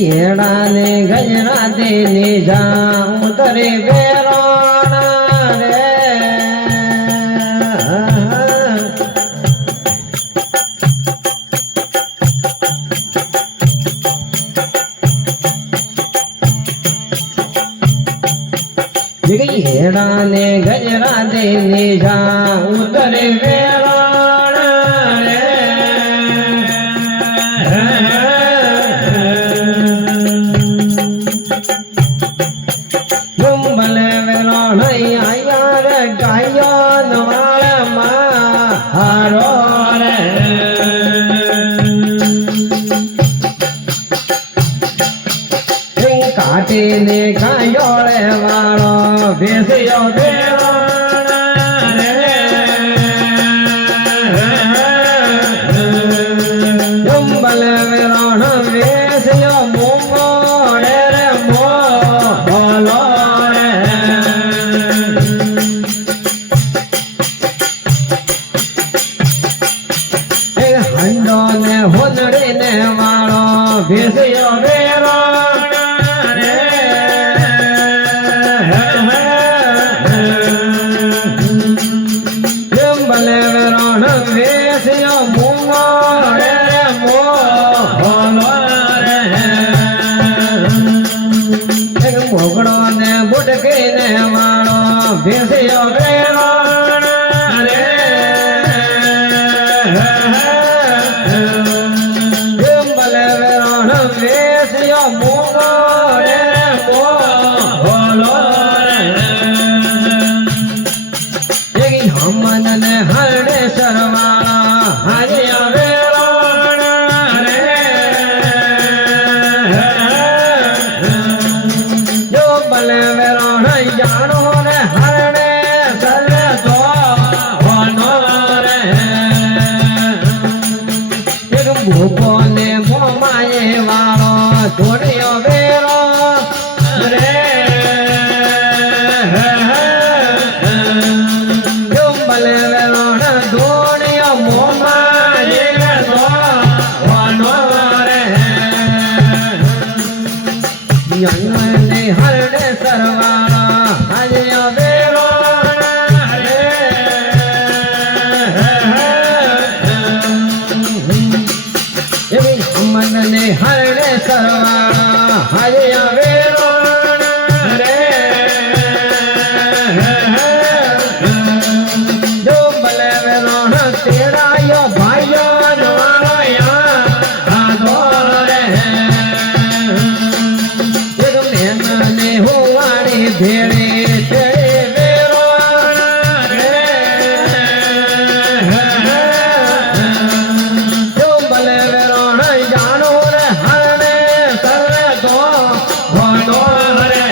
येड़ा ने गजरा देने जाऊं तरे बेरोना रे येड़ा ने गजरा देने जाऊं तरे बेरोना रे કાટીને કાયોળે વાળો ભેસિયો જંબલ વેરોણ વેસ્યો મોડે રે મોલો રે હંડો ને હોદડી ને વાળો ભેસિયો મોગડો ને બુટકી ને વાળો ભેસિયો વેરોણ રે જંબલ વેરોણ વેસ્યો મોગડે મોલો રે હમન ને હરડે સરવાળા હાજ્યા વેરોણ રે જંબલ વેરોણ જાણો રે હરડે સરે તો ભનો રે એક ભૂપો ને મોમાએ વાળો ધોડ્યો વેરો રે જંબલ વેરોણ ધોડ્યો મોમાએ ભનો રે ને હરડે સરવાળા હાજ્યા વેરોણ રે એવી હમન ને હરડે સરવાળા હાજ્યા વેરોણ રે જંબલ વેરોણ તેડાયો ભાઈઓ ભેળે ભેળે વેરોણ રે જંબલ વેરોણ જાણો રે હરડે સરે તો ભનો રે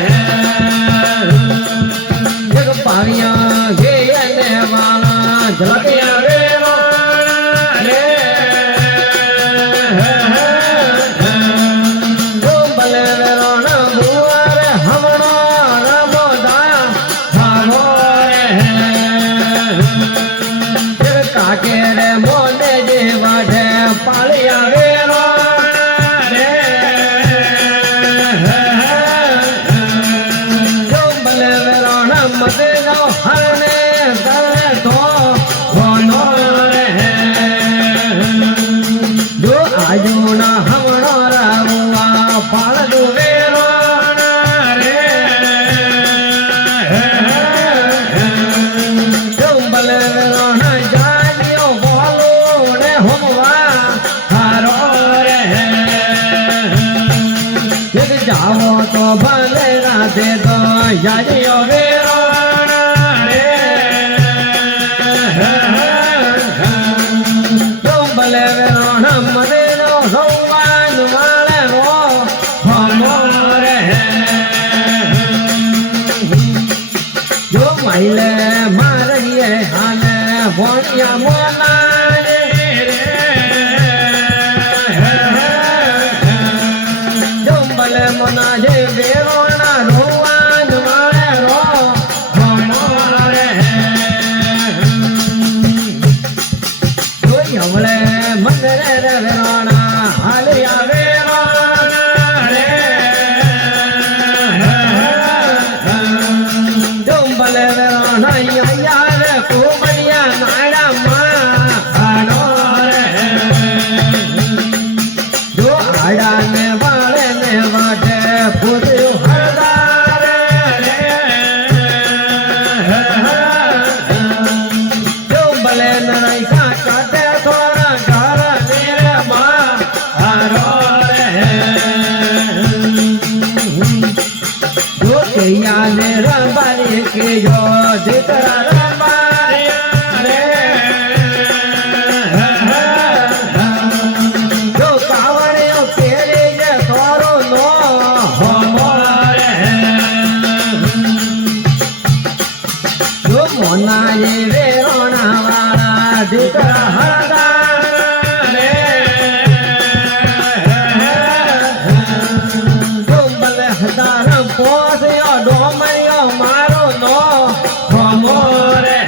એક પાણિયા ઘેય ને વાળા ઝલક્યા વેરોણ રે જંબલ વેરોણ ભુવા રે હમણો કાકે રે મોને જે વાઢે પાળિયા વેરોણ રે જંબલ વેરોણ મતે નો હરને કરે તો ભનો રે જો આજુના હમણો રાવા પાળદુ વેરોણ રે જંબલ વેરોણ જાવો તો ભલે રાધે તો જાજ્યો વેરોણ રે જંબલ વેરોણ મને નો સૌવાન વાળે રો ભનો રે જો માઈલે મારીએ હાને ભણ્યા મોલા મના જે વેરોણા રોવાન વાળે રો ભણો રે કમળે મંદરે રે વેરોણા હાલિયા વેરોણા રે ડુંબલે વેરોણા અહીંયા રે કુમડિયા નાડામાં આડો રે જો આડા ને વાળે ને વાટે પૂર્યું હરદાર રે ડુંબલે નરાઈ કાટે થોડા ઘર નીરે માં હારો રે જો કૈયા ને રંબારી કે જો દીકરા રંબારી રે જો કાવડિયો કેરી જે થોરો નો હોમો રે જો મોના જે વેરોણા વાળા દીકરા હરદાર રે ડુંબલે હદાર પોસ્યો ડોમરિયો મારો નો હોમો રે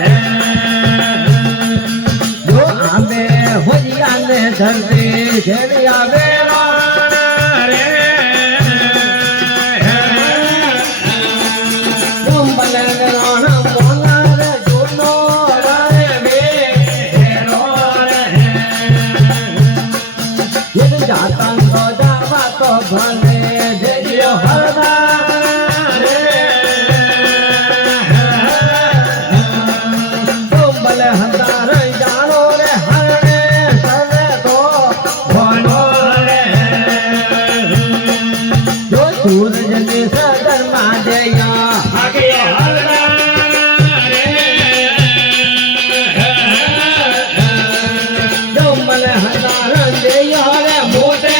જો આમે હોજિયા ને ધરતી જેલિયા વેરોણા રે ડુંબલે વેરોણા મોના રે જૂનો રે વેરો રે યદ જાતન તો જાવા તો ભલે દેજો હરદાર રે ડુંબલે હરદાર જાણો રે હરણે સવે તો ભણો રે જો સૂરજની સદરમાં જયા આગળ હરદાર રે ડુંબલે હરદાર જયા રે મોટે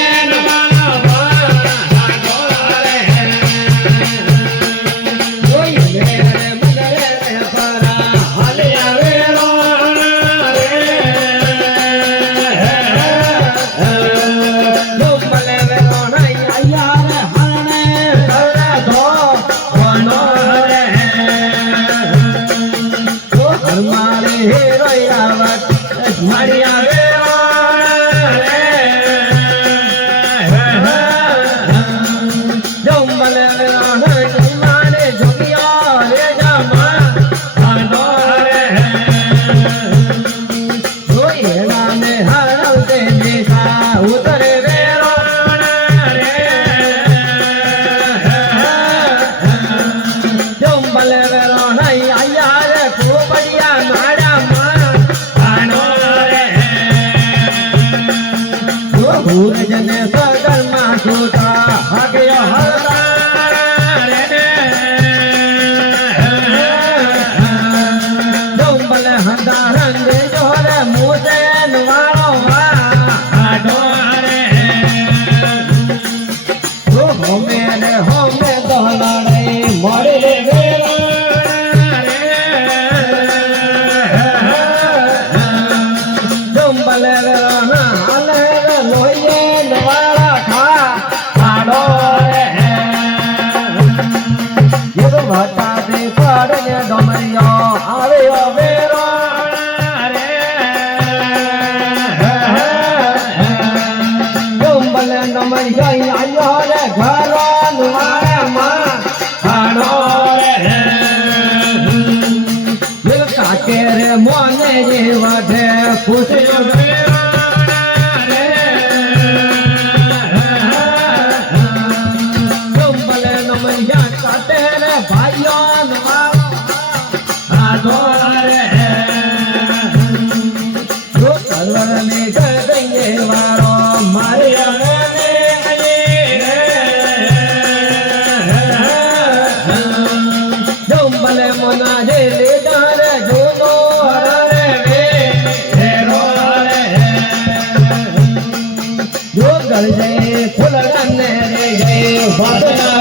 મારિયા વેરોણા રે ડુંબલે વેરોણા જમાને જોગિયો રે જમા આડો રે જોઈલા ને હરવતે દેખા ઉતરે વેરોણા રે ડુંબલે વેરોણા આયા રે કુબડિયા નાડામાં આડો રે સૂરજને સગરમાં છૂટા ભાગ્યો હરદાર રે ડુંબલે હરદાર દેજો રે મોજેન વાળો આડો રે હોમે રે હોમે દોલાડે મળે વેરોણા રે ડુંબલે વેરોણા હાલે રે લોહીએ વાળા ખા આડો રે યદ ભટા દે પડે ડોમરિયો આવ્યો વેરોણા રે ડુંબલે ડોમરિયો આવ્યો રે ઘરો વાળામાં આડો રે દિલ કાકે રે મોને જે વાઢે પૂછ્યો વેરોણા રે ડુંબલે ડોમરિયા કાટે રે ભાઈઓ વાળો આડો રે જો કલર ને ગદઈએ વાળો મારે અમને રે ડુંબલે મોના જે લીધા રે જૂનો રે વેરો રે જો ગળજે ફૂલડને રે વાદળા